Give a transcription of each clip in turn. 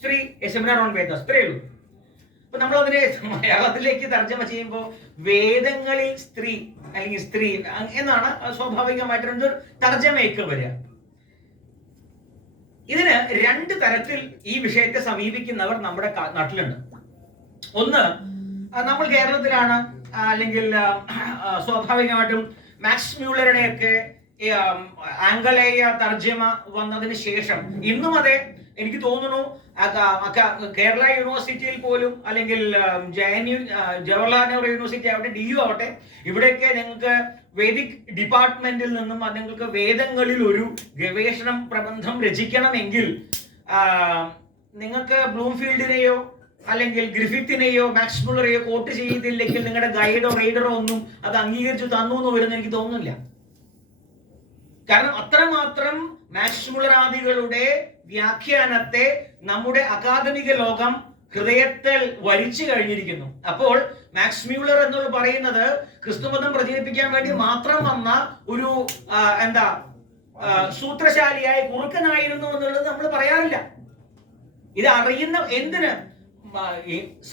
സ്ത്രീ, A seminar on Vedas, ഇത്രയേ ഉള്ളൂ. അപ്പൊ നമ്മളതിനെ മലയാളത്തിലേക്ക് തർജ്ജമ ചെയ്യുമ്പോൾ വേദങ്ങളിൽ സ്ത്രീ അല്ലെങ്കിൽ സ്ത്രീ എന്നാണ് സ്വാഭാവികമായിട്ടൊരു തർജ്ജമയൊക്കെ വരിക. ഇതിന് രണ്ട് തരത്തിൽ ഈ വിഷയത്തെ സമീപിക്കുന്നവർ നമ്മുടെ നാട്ടിലുണ്ട്. ഒന്ന്, നമ്മൾ കേരളത്തിലാണ്, അല്ലെങ്കിൽ സ്വാഭാവികമായിട്ടും മാക്സ് മ്യൂളറുടെയൊക്കെ ആംഗലേയ തർജ്ജമ വന്നതിന് ശേഷം ഇന്നും അതെ, എനിക്ക് തോന്നുന്നു കേരള യൂണിവേഴ്സിറ്റിയിൽ പോലും, അല്ലെങ്കിൽ ജവഹർലാൽ നെഹ്റു യൂണിവേഴ്സിറ്റി ആവട്ടെ, DU ആവട്ടെ, ഇവിടെയൊക്കെ നിങ്ങൾക്ക് വേദിക് ഡിപ്പാർട്ട്മെന്റിൽ നിന്നും നിങ്ങൾക്ക് വേദങ്ങളിൽ ഒരു ഗവേഷണം പ്രബന്ധം രചിക്കണമെങ്കിൽ നിങ്ങൾക്ക് ബ്ലൂംഫീൽഡിനെയോ അല്ലെങ്കിൽ ഗ്രിഫിത്തിനെയോ മാക്സ് മുള്ളറെയോ കോട്ട് ചെയ്തില്ലെങ്കിൽ നിങ്ങളുടെ ഗൈഡോ റൈഡറോ ഒന്നും അത് അംഗീകരിച്ചു തന്നു എന്ന് വരുന്ന എനിക്ക് തോന്നുന്നില്ല. കാരണം അത്രമാത്രം മാക്സ് മുള്ളറാദികളുടെ വ്യാഖ്യാനത്തെ നമ്മുടെ അക്കാദമിക ലോകം ഹൃദയത്തിൽ വരിച്ചു കഴിഞ്ഞിരിക്കുന്നു. അപ്പോൾ മാക്സ് മ്യൂളർ എന്നുള്ള പറയുന്നത് ക്രിസ്തുമതം പ്രചരിപ്പിക്കാൻ വേണ്ടി മാത്രം വന്ന ഒരു സൂത്രശാലിയായ കുറുക്കനായിരുന്നു എന്നുള്ളത് നമ്മൾ പറയാറില്ല. ഇത് അറിയുന്ന എന്തിന്,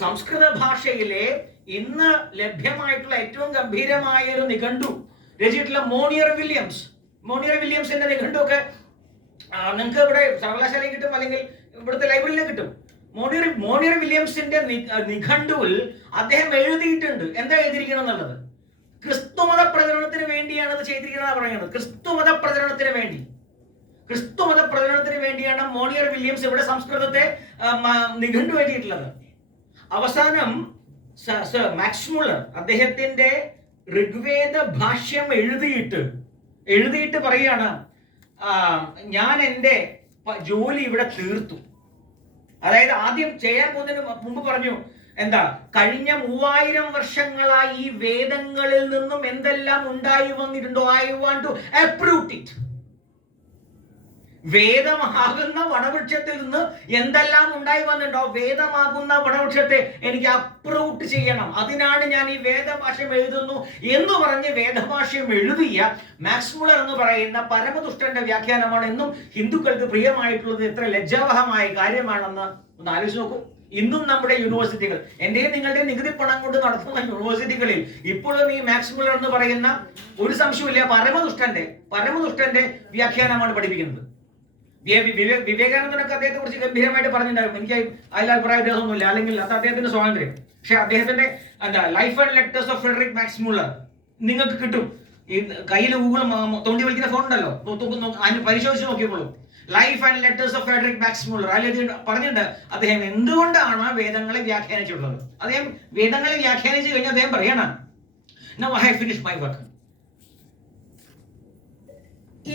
സംസ്കൃത ഭാഷയിലെ ഇന്ന് ലഭ്യമായിട്ടുള്ള ഏറ്റവും ഗംഭീരമായ ഒരു നിഘണ്ടു രചിച്ചിട്ടുള്ള മോണിയർ വില്യംസിന്റെ നിഘണ്ടു ഒക്കെ നിങ്ങൾക്ക് ഇവിടെ സർവകലാശാലയിൽ കിട്ടും, അല്ലെങ്കിൽ ഇവിടുത്തെ ലൈബ്രറിയിൽ കിട്ടും. മോണിയർ വില്യംസിന്റെ നിഘണ്ടുവിൽ അദ്ദേഹം എഴുതിയിട്ടുണ്ട്. എന്താ എഴുതിയിരിക്കണം എന്നുള്ളത്? ക്രിസ്തുമത പ്രചരണത്തിന് വേണ്ടിയാണ് ഇത് ചെയ്തിരിക്കുന്നത് പറയുന്നത്. ക്രിസ്തുമത പ്രചരണത്തിന് വേണ്ടിയാണ് മോണിയർ വില്യംസ് ഇവിടെ സംസ്കൃതത്തെ നിഘണ്ടു എഴുതിയിട്ടുള്ളത്. അവസാനം മാക്സ് മുള്ളർ അദ്ദേഹത്തിന്റെ ഋഗ്വേദ ഭാഷ്യം എഴുതിയിട്ട് പറയാണ്, ഞാൻ എൻ്റെ ജോലി ഇവിടെ തീർത്തു. അതായത് ആദ്യം ചെയ്യാൻ പോകുന്നതിന് മുമ്പ് പറഞ്ഞു, കഴിഞ്ഞ 3000 വർഷങ്ങളായി ഈ വേദങ്ങളിൽ നിന്നും എന്തെല്ലാം ഉണ്ടായി വന്നിട്ടുണ്ടോ, I want to approve it. വേദമാകുന്ന വടവൃക്ഷത്തിൽ നിന്ന് എന്തെല്ലാം ഉണ്ടായി വന്നിട്ടുണ്ടോ, വേദമാകുന്ന വടവൃക്ഷത്തെ എനിക്ക് അപ്രൂവ് ചെയ്യണം, അതിനാണ് ഞാൻ ഈ വേദഭാഷ്യം എഴുതുന്നു എന്ന് പറഞ്ഞ് വേദഭാഷ്യം എഴുതിയ മാക്സ് മുള്ളർ എന്ന് പറയുന്ന പരമദുഷ്ടന്റെ വ്യാഖ്യാനമാണ് എന്നും ഹിന്ദുക്കൾക്ക് പ്രിയമായിട്ടുള്ളത്. എത്ര ലജ്ജാവഹമായ കാര്യമാണെന്ന് ഒന്ന് ആലോചിച്ച് നോക്കൂ. ഇന്നും നമ്മുടെ യൂണിവേഴ്സിറ്റികൾ, എന്റെയും നിങ്ങളുടെയും നികുതി പണം കൊണ്ട് നടത്തുന്ന യൂണിവേഴ്സിറ്റികളിൽ ഇപ്പോഴും ഈ മാക്സ് മുള്ളർ എന്ന് പറയുന്ന ഒരു സംശയമില്ല പരമദുഷ്ടന്റെ വ്യാഖ്യാനമാണ് പഠിപ്പിക്കുന്നത്. വിവേകാനന്ദനൊക്കെ അദ്ദേഹത്തെ കുറിച്ച് ഗംഭീരമായിട്ട് പറഞ്ഞിട്ടുണ്ടായിരുന്നു. എനിക്ക് അതിൽ അഭിപ്രായ വ്യത്യാസമൊന്നുമില്ല, അല്ലെങ്കിൽ അത് അദ്ദേഹത്തിന്റെ സ്വാതന്ത്ര്യം. പക്ഷെ അദ്ദേഹത്തിന്റെ life and letters of Frederick Max Muller നിങ്ങൾക്ക് കിട്ടും. ഈ കയ്യിൽ ഗൂഗിൾ തോണ്ടി വലിക്കുന്ന ഫോൺ ഉണ്ടല്ലോ, അതിന് പരിശോധിച്ച് നോക്കിയപ്പോഴും life and letters of Frederick Max Müller അതിൽ പറഞ്ഞിട്ടുണ്ട് അദ്ദേഹം എന്തുകൊണ്ടാണ് വേദങ്ങളെ വ്യാഖ്യാനിച്ചിട്ടുള്ളത്. അദ്ദേഹം വേദങ്ങളെ വ്യാഖ്യാനിച്ചു കഴിഞ്ഞാൽ അദ്ദേഹം പറയണം, Now I have finished my work.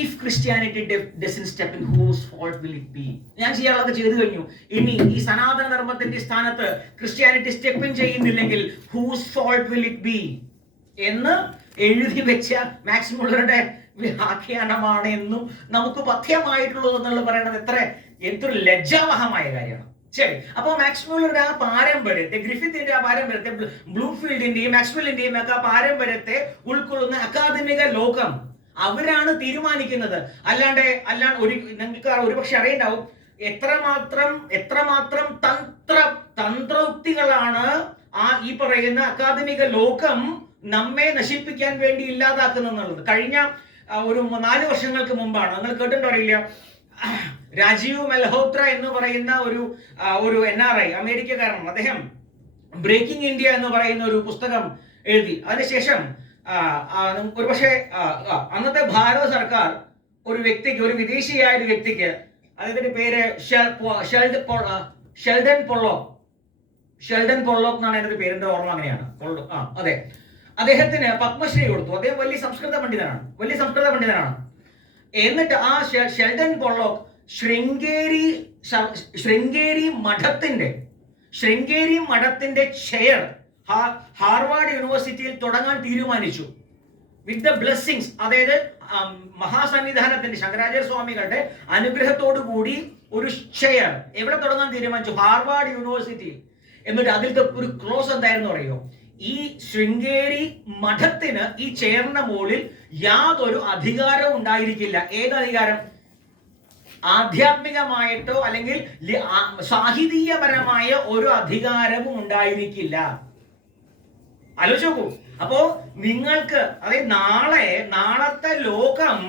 If Christianity doesn't step in, whose fault will it be? ഞാൻ ചെയ്യാനുള്ളത് ചെയ്തു കഴിഞ്ഞു. ഇനി ഈ സനാതന ധർമ്മത്തിന്റെ സ്ഥാനത്ത് ക്രിസ്ത്യാനിറ്റി സ്റ്റെപ്പ് ഇൻ ചെയ്യുന്നില്ലെങ്കിൽ whose fault will it be എന്ന് എഴുതി വെച്ച മാക്സ് മുള്ളറുടെ വ്യാഖ്യാനമാണ് എന്നും നമുക്ക് പഥ്യമായിട്ടുള്ളത് എന്നുള്ളത് പറയുന്നത് എന്തൊരു ലജ്ജാവഹമായ കാര്യമാണ്. ശരി, അപ്പൊ മാക്സ് മുള്ളറുടെ ആ പാരമ്പര്യത്തെ, ഗ്രിഫിത്തിന്റെ ആ പാരമ്പര്യത്തെ, ബ്ലൂംഫീൽഡിന്റെയും മാക്സ്വെല്ലിന്റെയും ഒക്കെ ആ പാരമ്പര്യത്തെ ഉൾക്കൊള്ളുന്ന അക്കാദമിക ലോകം അവരാണ് തീരുമാനിക്കുന്നത്. അല്ലാണ്ട് നിങ്ങൾക്ക് ഒരുപക്ഷെ അറിയണ്ടാവും എത്രമാത്രം തന്ത്രോക്തികളാണ് ഈ പറയുന്ന അക്കാദമിക ലോകം നമ്മെ നശിപ്പിക്കാൻ വേണ്ടി ഇല്ലാതാക്കുന്നുള്ളത്. കഴിഞ്ഞ ഒരു 4 വർഷങ്ങൾക്ക് മുമ്പാണ്, നിങ്ങൾ കേട്ടിട്ടുണ്ടോ അറിയില്ല, രാജീവ് മൽഹോത്ര എന്ന് പറയുന്ന ഒരു NRI അമേരിക്കക്കാരൻ, അദ്ദേഹം ബ്രേക്കിംഗ് ഇന്ത്യ എന്ന് പറയുന്ന ഒരു പുസ്തകം എഴുതി. അതിനുശേഷം ഒരുപക്ഷെ അന്നത്തെ ഭാരത സർക്കാർ ഒരു വിദേശിയായ ഒരു വ്യക്തിക്ക്, അദ്ദേഹത്തിന്റെ പേര് ഷെൽഡൻ പൊള്ളോക്ക് എന്നാണ് അതിന്റെ പേരിന്റെ ഓർമ്മ, അങ്ങനെയാണ്. അതെ, അദ്ദേഹത്തിന് പത്മശ്രീ കൊടുത്തു. അദ്ദേഹം വലിയ സംസ്കൃത പണ്ഡിതനാണ്. എന്നിട്ട് ആ ഷെൽഡൻ പൊള്ളോക്ക് ശൃംഗേരി മഠത്തിന്റെ ചെയർ ഹാർവാർഡ് യൂണിവേഴ്സിറ്റിയിൽ തുടങ്ങാൻ തീരുമാനിച്ചു. വിത്ത് ദ ബ്ലെസ്സിങ്സ്, അതായത് മഹാസന്നിധാനത്തിന്റെ ശങ്കരാചാര്യ സ്വാമികളുടെ അനുഗ്രഹത്തോടു കൂടി ഒരു ചെയർ എവിടെ തുടങ്ങാൻ തീരുമാനിച്ചു? ഹാർവാർഡ് യൂണിവേഴ്സിറ്റിയിൽ. എന്നിട്ട് അതിലത്തെ ഒരു ക്ലോസ് എന്തായിരുന്നു അറിയോ? ഈ ശൃംഗേരി മഠത്തിന് ഈ ചെയറിന്റെ മുകളിൽ യാതൊരു അധികാരവും ഉണ്ടായിരിക്കില്ല. ഏത് അധികാരം? ആധ്യാത്മികമായിട്ടോ അല്ലെങ്കിൽ സാഹിതീയപരമായ ഒരു അധികാരവും ഉണ്ടായിരിക്കില്ല. ആലോചിച്ച് നോക്കൂ. അപ്പോ നിങ്ങൾക്ക് അതായത് നാളത്തെ ലോകം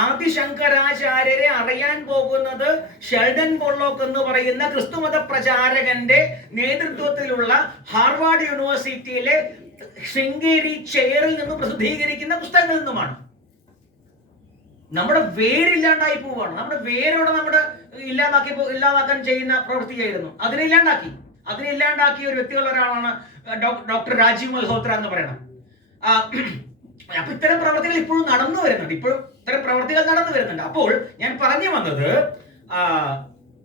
ആദിശങ്കരാചാര്യരെ അറിയാൻ പോകുന്നത് ഷെൽഡൻ പൊള്ളോക്ക് എന്ന് പറയുന്ന ക്രിസ്തുമത പ്രചാരകന്റെ നേതൃത്വത്തിലുള്ള ഹാർവാർഡ് യൂണിവേഴ്സിറ്റിയിലെ ശൃംഗേരി ചെയറിൽ നിന്ന് പ്രസിദ്ധീകരിക്കുന്ന പുസ്തകങ്ങളിൽ നിന്നുമാണ്. നമ്മുടെ വേരില്ലാണ്ടായി പോവാണ്. നമ്മുടെ വേരോടെ നമ്മുടെ ഇല്ലാതാക്കാൻ ചെയ്യുന്ന പ്രവൃത്തിയായിരുന്നു. അതിനെ ഇല്ലാണ്ടാക്കിയ ഒരു വ്യക്തികളുടെ ഒരാളാണ് ഡോക്ടർ രാജീവ് മൽഹോത്ര എന്ന് പറയണം. അപ്പൊ ഇത്തരം പ്രവർത്തികൾ ഇപ്പോഴും നടന്നു വരുന്നുണ്ട്. അപ്പോൾ ഞാൻ പറഞ്ഞു വന്നത്,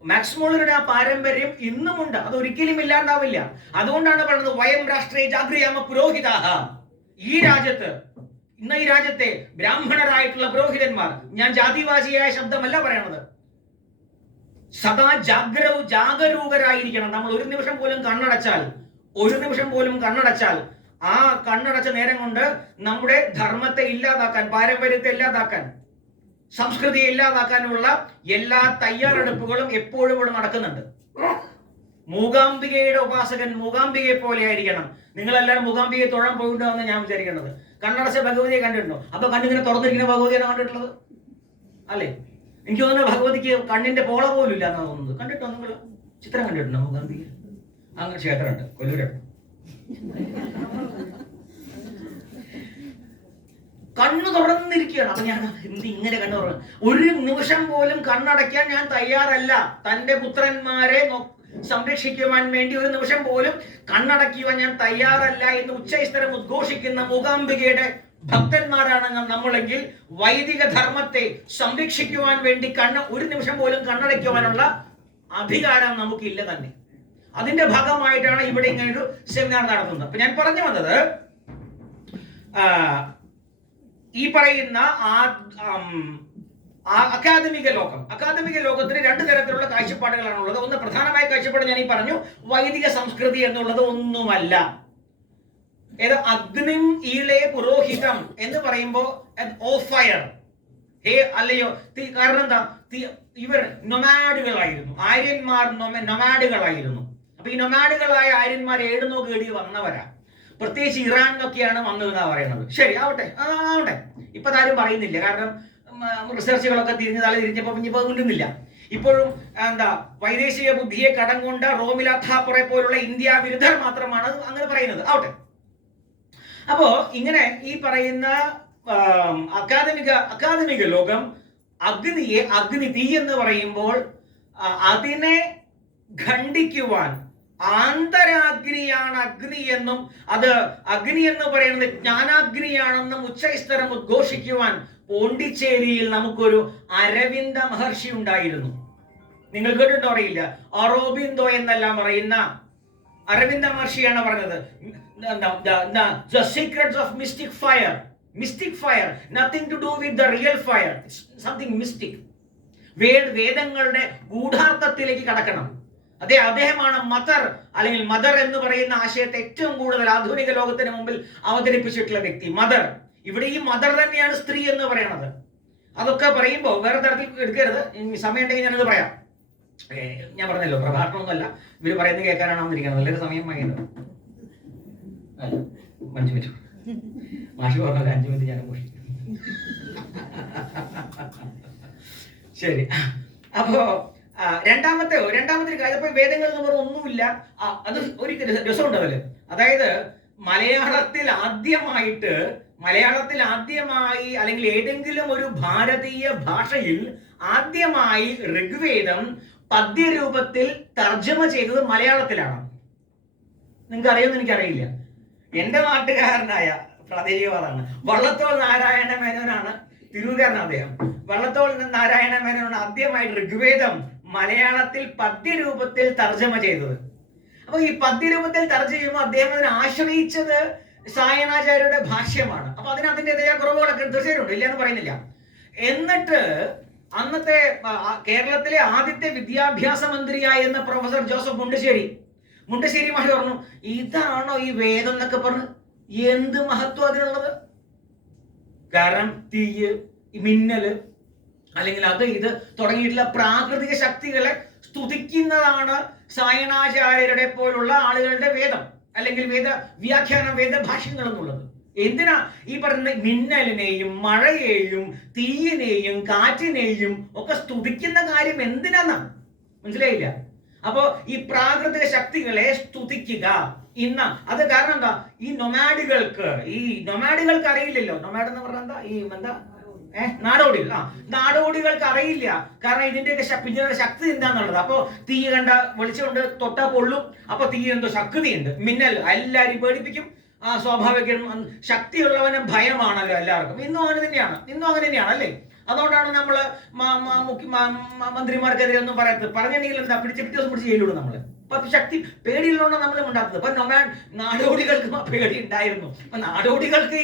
മാക്സ് മുള്ളറുടെ ആ പാരമ്പര്യം ഇന്നുമുണ്ട്, അത് ഒരിക്കലും ഇല്ലാണ്ടാവില്ല. അതുകൊണ്ടാണ് പറയുന്നത് വയം രാഷ്ട്രീയ ജാഗ്രയാമ പുരോഹിതാഹ. ഈ രാജ്യത്തെ ബ്രാഹ്മണരായിട്ടുള്ള പുരോഹിതന്മാർ, ഞാൻ ജാതിവാസിയായ ശബ്ദമല്ല പറയണത്, സദാ ജാഗരൂകരായിരിക്കണം. നമ്മൾ ഒരു നിമിഷം പോലും കണ്ണടച്ചാൽ ആ കണ്ണടച്ച നേരം കൊണ്ട് നമ്മുടെ ധർമ്മത്തെ ഇല്ലാതാക്കാൻ, പാരമ്പര്യത്തെ ഇല്ലാതാക്കാൻ, സംസ്കൃതിയെ ഇല്ലാതാക്കാനുള്ള എല്ലാ തയ്യാറെടുപ്പുകളും എപ്പോഴും ഇവിടെ നടക്കുന്നുണ്ട്. മൂകാംബികയുടെ ഉപാസകൻ മൂകാംബികയെ പോലെ ആയിരിക്കണം. നിങ്ങളെല്ലാവരും മൂകാംബികയെ തൊഴാൻ പോയിട്ടുണ്ടെന്ന് ഞാൻ വിചാരിക്കുന്നത്. കണ്ണടച്ച ഭഗവതിയെ കണ്ടിട്ടുണ്ടോ? അപ്പൊ കണ്ണിങ്ങനെ തുറന്നിരിക്കുന്ന ഭഗവതിയാണ് കണ്ടിട്ടുള്ളത് അല്ലേ? എനിക്ക് തോന്നുന്നു ഭഗവതിക്ക് കണ്ണിന്റെ പോള പോലും ഇല്ല എന്നാണ് തോന്നുന്നത്. കണ്ടിട്ടോ നിങ്ങൾ? ചിത്രം കണ്ടിട്ടുണ്ടോ മൂകാംബിക? അങ്ങനെ ക്ഷേത്രമുണ്ട് കൊല്ലൂരുണ്ട്. കണ്ണു തുറന്നിരിക്കുകയാണ്. അപ്പൊ ഞാൻ ഇങ്ങനെ കണ്ണു തുറന്നു, ഒരു നിമിഷം പോലും കണ്ണടയ്ക്കാൻ ഞാൻ തയ്യാറല്ല. തന്റെ പുത്രന്മാരെ സംരക്ഷിക്കുവാൻ വേണ്ടി ഒരു നിമിഷം പോലും കണ്ണടയ്ക്കുവാൻ ഞാൻ തയ്യാറല്ല എന്ന് ഉച്ചൈസ്തരം ഉദ്ഘോഷിക്കുന്ന മൂകാംബികയുടെ ഭക്തന്മാരാണ് നമ്മളെങ്കിൽ വൈദിക ധർമ്മത്തെ സംരക്ഷിക്കുവാൻ വേണ്ടി ഒരു നിമിഷം പോലും കണ്ണടയ്ക്കുവാനുള്ള അധികാരം നമുക്കില്ല തന്നെ. അതിന്റെ ഭാഗമായിട്ടാണ് ഇവിടെ ഇങ്ങനെ ഒരു സെമിനാർ നടത്തുന്നത്. അപ്പൊ ഞാൻ പറഞ്ഞു വന്നത്, ഈ പറയുന്ന അക്കാദമിക ലോകത്തിന് രണ്ട് തരത്തിലുള്ള കാഴ്ചപ്പാടുകളാണ് ഉള്ളത്. ഒന്ന്, പ്രധാനമായ കാഴ്ചപ്പാട് ഞാൻ ഈ പറഞ്ഞു, വൈദിക സംസ്കൃതി എന്നുള്ളത് ഒന്നുമല്ല. ഏത് അഗ്നിം ഈളെ പുരോഹിതം എന്ന് പറയുമ്പോ ഓ ഫയർ അല്ലയോ, കാരണം എന്താ, ഇവർ നൊമാഡുകളായിരുന്നു, ആര്യന്മാർ നൊമാഡുകളായിരുന്നു. അപ്പൊ ഈ നൊമാഡുകളായ ആര്യന്മാർ ഏടുന്നോ കേടി വന്നവരാ. പ്രത്യേകിച്ച് ഇറാനിലൊക്കെയാണ് വന്നതെന്നാ പറയുന്നത്. ശരി, ആവട്ടെ. ഇപ്പൊ ആരും പറയുന്നില്ല, കാരണം റിസർച്ചുകളൊക്കെ തിരിഞ്ഞപ്പോ ഇനിയിപ്പോ കിട്ടുന്നില്ല. ഇപ്പോഴും വൈദേശിക ബുദ്ധിയെ കടം കൊണ്ട് റോമിൽ അഥാപ്പുറെ പോലുള്ള ഇന്ത്യ വിരുദ്ധർ മാത്രമാണ് അങ്ങനെ പറയുന്നത്. ആവട്ടെ. അപ്പോ ഇങ്ങനെ ഈ പറയുന്ന അക്കാദമിക ലോകം അഗ്നി തീ എന്ന് പറയുമ്പോൾ അതിനെ ഖണ്ഡിക്കുവാൻ ആന്തരാഗ്നിയാണ് അഗ്നി എന്നും, അത് അഗ്നി എന്ന് പറയുന്നത് ജ്ഞാനാഗ്നിയാണെന്നും ഉച്ചൈസ്തരം ഉദ്ഘോഷിക്കുവാൻ പോണ്ടിച്ചേരിയിൽ നമുക്കൊരു അരവിന്ദ മഹർഷി ഉണ്ടായിരുന്നു. നിങ്ങൾ കേട്ടിട്ടോ അറിയില്ല. അറോബിന്ദോ എന്നെല്ലാം പറയുന്ന അരവിന്ദ മഹർഷിയാണ് പറഞ്ഞത്, the secrets of mystic fire, nothing to do with the real fire, it's something mystic. വേദങ്ങളുടെ ഗൂഢാർത്ഥത്തിലേക്ക് കടക്കണം. അദ്ദേഹമാണ് മദർ എന്ന് പറയുന്ന ആശയത്തെ ഏറ്റവും കൂടുതൽ ആധുനിക ലോകത്തിന് മുമ്പിൽ അവതരിപ്പിച്ചിട്ടുള്ള വ്യക്തി. മദർ, ഇവിടെ ഈ മദർ തന്നെയാണ് സ്ത്രീ എന്ന് പറയുന്നത്. അതൊക്കെ പറയുമ്പോൾ വേറെ തരത്തിൽ എടുക്കരുത്. സമയം ഉണ്ടെങ്കിൽ ഞാനത് പറയാം. ഞാൻ പറഞ്ഞല്ലോ, പ്രഭാഷണമൊന്നുമല്ല, ഇവര് പറയുന്നത് കേൾക്കാനാണ് വന്നിരിക്കുന്നത്. നല്ലൊരു സമയം വാങ്ങിയത്. 5 മിനിറ്റ് മാഷി പറഞ്ഞത് 5 മിനിറ്റ് ഞാൻ മോഷിക്കും. ശരി. അപ്പോ രണ്ടാമത്തെ കാര്യം, അപ്പൊ വേദങ്ങൾ എന്ന് പറഞ്ഞ ഒന്നുമില്ല. അത് ഒരു രസമുണ്ടല്ലോ. അതായത് മലയാളത്തിൽ ആദ്യമായി അല്ലെങ്കിൽ ഏതെങ്കിലും ഒരു ഭാരതീയ ഭാഷയിൽ ആദ്യമായി ഋഗ്വേദം പദ്യരൂപത്തിൽ തർജ്ജമ ചെയ്തത് മലയാളത്തിലാണ്. നിങ്ങൾക്ക് അറിയുമെന്ന് എനിക്കറിയില്ല. എന്റെ നാട്ടുകാരനായ പ്രാദേശികവാദാണ് വള്ളത്തോൾ നാരായണ മേനോനാണ്, തിരൂരുകാരനാണ് അദ്ദേഹം. വള്ളത്തോൾ നാരായണ മേനോനാണ് ആദ്യമായി ഋഗ്വേദം മലയാളത്തിൽ പദ്യരൂപത്തിൽ തർജ്ജമ ചെയ്തത്. അപ്പൊ ഈ പദ്യരൂപത്തിൽ തർജ്ജമ ചെയ്യുമ്പോൾ അദ്ദേഹം അതിനെ ആശ്രയിച്ചത് സായണാചാര്യരുടെ ഭാഷ്യമാണ്. അപ്പൊ അതിൻ്റെതായ കുറവുകളൊക്കെ തീർച്ചയായിട്ടും ഇല്ല എന്ന് പറയുന്നില്ല. എന്നിട്ട് അന്നത്തെ കേരളത്തിലെ ആദ്യത്തെ വിദ്യാഭ്യാസ മന്ത്രിയായിരുന്ന പ്രൊഫസർ ജോസഫ് മുണ്ടശ്ശേരി മാഷ് പറഞ്ഞു, ഇതാണോ ഈ വേദം എന്നൊക്കെ പറഞ്ഞു. എന്ത് മഹത്വം അതിനുള്ളത്! കാരണം തീയ്, മിന്നല്, അല്ലെങ്കിൽ അത് ഇത് തുടങ്ങിയിട്ടുള്ള പ്രാകൃതിക ശക്തികളെ സ്തുതിക്കുന്നതാണ് സായണാചാര്യരുടെ പോലുള്ള ആളുകളുടെ വേദം, അല്ലെങ്കിൽ വേദ വ്യാഖ്യാനം, വേദഭാഷ്യങ്ങൾ എന്നുള്ളത്. എന്തിനാ ഈ പറയുന്ന മിന്നലിനെയും മഴയെയും തീയിനെയും കാറ്റിനെയും ഒക്കെ സ്തുതിക്കുന്ന കാര്യം എന്തിനാന്നാണ് മനസ്സിലായില്ല. അപ്പോ ഈ പ്രാകൃതിക ശക്തികളെ സ്തുതിക്കുക ഇന്ന്, അത് കാരണം എന്താ, ഈ നൊമാഡുകൾക്ക് അറിയില്ലല്ലോ. നൊമാഡ് എന്ന് പറഞ്ഞാൽ എന്താ, ഈ എന്താ നാടോടികൾ, നാടോടികൾക്ക് അറിയില്ല. കാരണം ഇതിന്റെയൊക്കെ പിന്നീട് ശക്തി എന്താന്നുള്ളത്. അപ്പൊ തീ കണ്ട വെളിച്ചമുണ്ട്, തൊട്ടാ പൊള്ളും. അപ്പൊ തീ എന്തോ ശക്തിയുണ്ട്, മിന്നൽ എല്ലാരും പേടിപ്പിക്കും. സ്വാഭാവികം ശക്തിയുള്ളവന് ഭയമാണല്ലോ എല്ലാവർക്കും. ഇന്നും അങ്ങനെ തന്നെയാണ് അല്ലേ. അതുകൊണ്ടാണ് നമ്മള് മന്ത്രിമാർക്കെതിരെ ഒന്നും പറയത്തത്. പറഞ്ഞിട്ടുണ്ടെങ്കിൽ എന്താ, പിടിച്ച് പിറ്റേ ദിവസം പിടിച്ച് ജയിലിടും നമ്മള്. അപ്പൊ ശക്തി പേടിയുള്ളതുകൊണ്ട് നമ്മൾ ഉണ്ടാക്കുന്നത്. അപ്പൊ നാടോടികൾക്ക് പേടി ഉണ്ടായിരുന്നു. അപ്പൊ നാടോടികൾക്ക്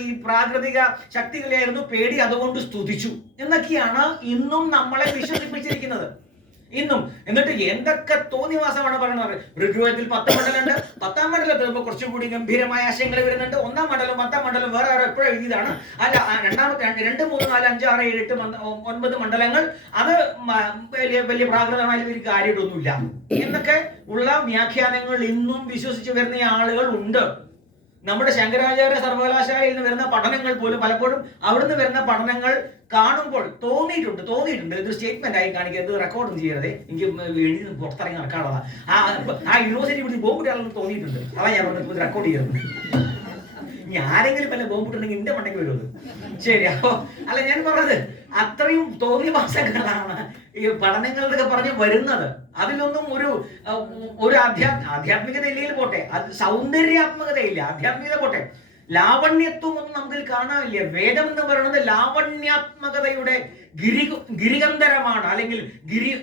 ഈ പ്രാകൃതിക ശക്തികളായിരുന്നു പേടി, അതുകൊണ്ട് സ്തുതിച്ചു എന്നൊക്കെയാണ് ഇന്നും നമ്മളെ വിശ്വസിപ്പിച്ചിരിക്കുന്നത്. ഇന്നും എന്നിട്ട് എന്തൊക്കെ തോന്നിവാസമാണ് പറയുന്നത്. ഋഗ്വേദത്തിൽ 10 മണ്ഡലമുണ്ട്. 10ാം മണ്ഡലത്തിൽ കുറച്ചും കൂടി ഗംഭീരമായ ആശയങ്ങൾ വരുന്നുണ്ട്. 1ാം മണ്ഡലം 10ാം മണ്ഡലം വേറെ എപ്പോഴും എഴുതിയതാണ്. അല്ല, രണ്ടാമത്തെ 2, 3, 4, 5, 6, 7, 8, 9 മണ്ഡലങ്ങൾ അത് വലിയ പ്രാകൃതമായ ഒരു കാര്യമൊന്നുമില്ല എന്നൊക്കെ ഉള്ള വ്യാഖ്യാനങ്ങൾ ഇന്നും വിശ്വസിച്ച് വരുന്ന ആളുകൾ ഉണ്ട്. നമ്മുടെ ശങ്കരാചാര്യ സർവകലാശാലയിൽ നിന്ന് വരുന്ന പഠനങ്ങൾ പോലും പലപ്പോഴും അവിടുന്ന് വരുന്ന പഠനങ്ങൾ കാണുമ്പോൾ തോന്നിയിട്ടുണ്ട്. ഇത് സ്റ്റേറ്റ്മെന്റ് ആയി കാണിക്കുന്നത്, റെക്കോർഡും ചെയ്യരുത്, എനിക്ക് എഴുതി പുറത്തിറങ്ങി നടക്കാനുള്ളതാ. ആ യൂണിവേഴ്സിറ്റി വിളിച്ച് ബോംബിട്ടാണെന്ന് തോന്നിയിട്ടുണ്ട്. അതാ ഞാൻ റെക്കോർഡ് ചെയ്യുന്നത്. ഇനി ആരെങ്കിലും വല്ല ബോംബിട്ടുണ്ടെങ്കിൽ എന്റെ മണ്ടയ്ക്ക് വരുന്നത്. ശരി. അപ്പൊ അല്ല, ഞാൻ പറഞ്ഞത് അത്രയും തോന്നിവാസങ്ങളാണ് ഈ പഠനങ്ങൾ എന്നൊക്കെ പറഞ്ഞ് വരുന്നത്. അതിലൊന്നും ഒരു ആധ്യാത്മികത ഇല്ലെങ്കിൽ പോട്ടെ, അത് സൗന്ദര്യാത്മകതയില്ല. ആധ്യാത്മികത പോട്ടെ, ലാവണ്യത്വം ഒന്നും നമുക്ക് കാണാനില്ല. വേദം എന്ന് പറയുന്നത് ലാവണ്യാത്മകതയുടെ ഗിരികന്ധരമാണ്, അല്ലെങ്കിൽ